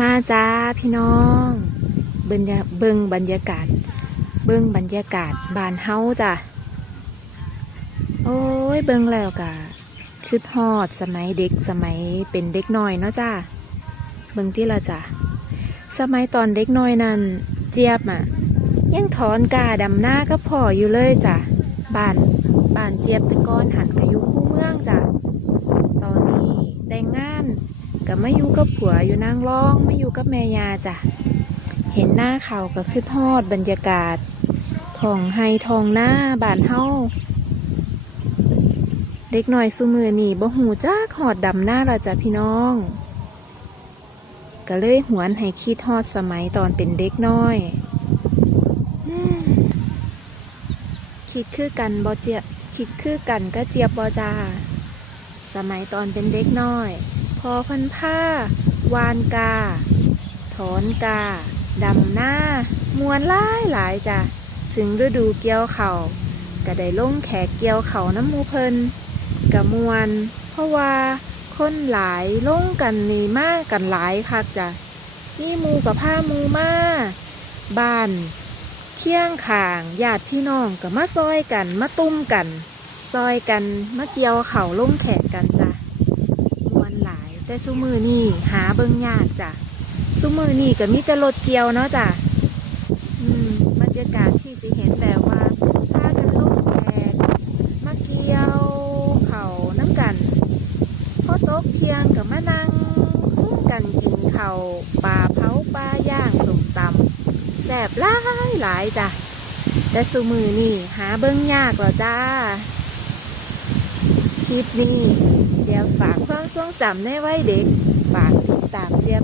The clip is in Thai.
มาจ้าพี่น้องเบิ่งเบิ่งบรรยากาศ เบิ่งบรรยากาศบานเฮาจ้ะโอ้ยเบิ่งแล้วกะคือฮอดสมัยเด็กสมัยเป็นเด็กน้อยเนาะจ้าเบิ่งที่ละจ้ะสมัยตอนเด็กน้อยนั้นเจี๊ยบอะยังถอนกาดำหน้าก็พออยู่เลยจ้ะบ้านบ้านเจี๊ยบเป็นก้อนหันกะยุคู่เมืองจ้ะตอนนี้แต่งงาน ก็ไม่อยู่กับผัวอยู่นางร้องไม่อยู่กับแม่ยาจ้ะเห็นหน้าเขาก็คือทอดบรรยากาศทองไฮทองหน้าบานเฮาเด็กหน่อยสุมือนี่บ่หูจ้าหอดดำหน้าละจ้ะพี่น้อง ก็เลยหวนให้คิดทอดสมัยตอนเป็นเด็กน้อย คิดคือกันบ่เจียคิดคือกันก็เจียบบ่จ้าสมัยตอนเป็นเด็กน้อย อพันผ้า วานกา ถอนกา ดำหน้ามวนหลายหลายจ้ะ ถึงฤดูเกี่ยวเขาวก็ได้ลงแขกเกี่ยวเขาน้ำมูเพิ่นกะมวน เพราะว่าคนหลายลงกันนี่มากกันหลายคักจ้ะมีหมูกับผ้ามูมาบ้านเคี่ยงข่างญาติพี่น้องก็มาซอยกันมาตุ้มกัน ซอยกันมาเกี่ยวเข่าวลงแขกกันจ้ะ แต่ซุมือนี่หาเบิ่งยากจ้ะซุมือนี่ก็มีแต่รถเกียวเนาะจ้ะอืมบรรยากาศที่สิเห็นแบบว่าพากันลงแขกมาเกียวเขาน้ำกันพอตกเทียงก็มานั่งซุ้มกันกินเขาวปลาเผาปลาย่างสมตำแสบหลายหลายจ้ะแต่ซุมือนี่หาเบิ่งยากเหรอจ้า คลิปนี้เจี๊ยมฝากความทรงจำในวัยเด็ก ฝากติดตามเจี๊ยบ